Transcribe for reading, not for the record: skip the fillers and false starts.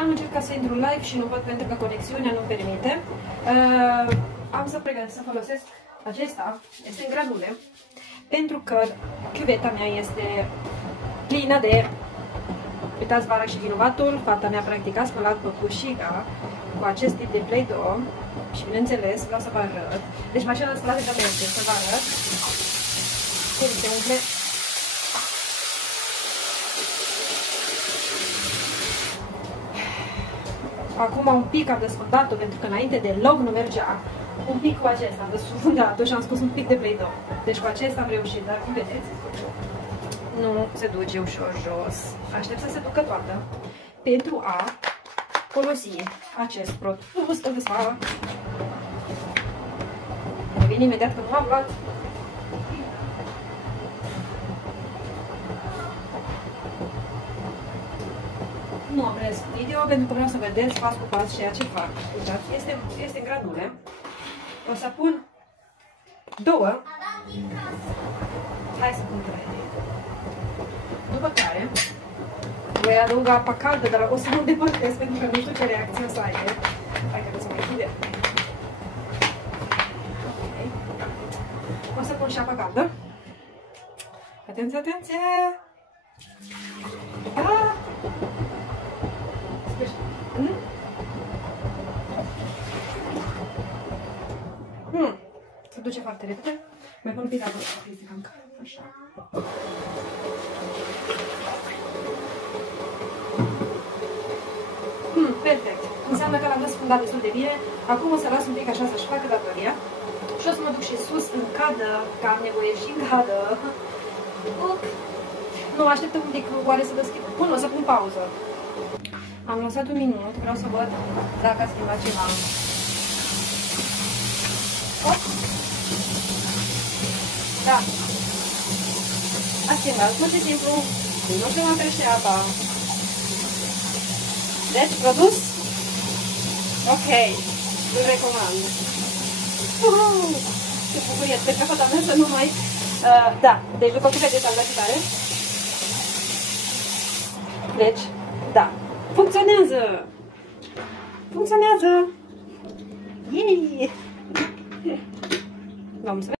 Am încercat să intru live și nu pot pentru că conexiunea nu permite. Am să folosesc acesta, este în granule, pentru că chiuveta mea este plină de... Uitați, vara și vinovatul, fata mea practic a spălat păpușica cu acest tip de Play-Doh și bineînțeles vreau să vă arăt. Deci mașina de spălat de merge, să vă arăt cum se umple. Acum un pic am desfătat-o pentru că înainte deloc nu mergea. Un pic cu acesta am desfundat-o și am scos un pic de Play-Doh. Deci cu acesta am reușit, dar cum vedeți, nu se duce ușor jos. Aștept să se ducă toată pentru a folosi acest produs în desfărat. Revin imediat că nu am luat. Nu opresc video pentru că vreau să vedeți pas cu pas ceea ce fac. Uitați, este în granule. O să pun 2. Hai să pun 3. După care voi adăuga apa caldă, dar o să nu depărtez pentru că nu știu ce reacție o să aibă. Hai că o să mai închidem. Okay. O să pun și apa caldă. Atenție, atenție! Ah! Se duce foarte repede. Mai pun pita acolo, este cam cald. Așa. Perfect. Înseamnă că l-am desfundat destul de bine. Acum o să las un pic așa să-și facă datoria. Și o să mă duc și sus în cadă, că am nevoie și în cadă. Nu, așteptăm un pic, oare să deschid. Bun, o să pun pauză. Am lăsat un minut, vreau să văd dacă a schimbat ceva. Oh. Da. A schimbat, pur și simplu, nu se mai crește apa. Deci, produs? Ok, îl recomand. Ce bucurie, sper că fata mea să nu mai... da, deci după cum vedeți am dat tare. Deci, da. Funcționează! Funcționează! Yay! Vamos să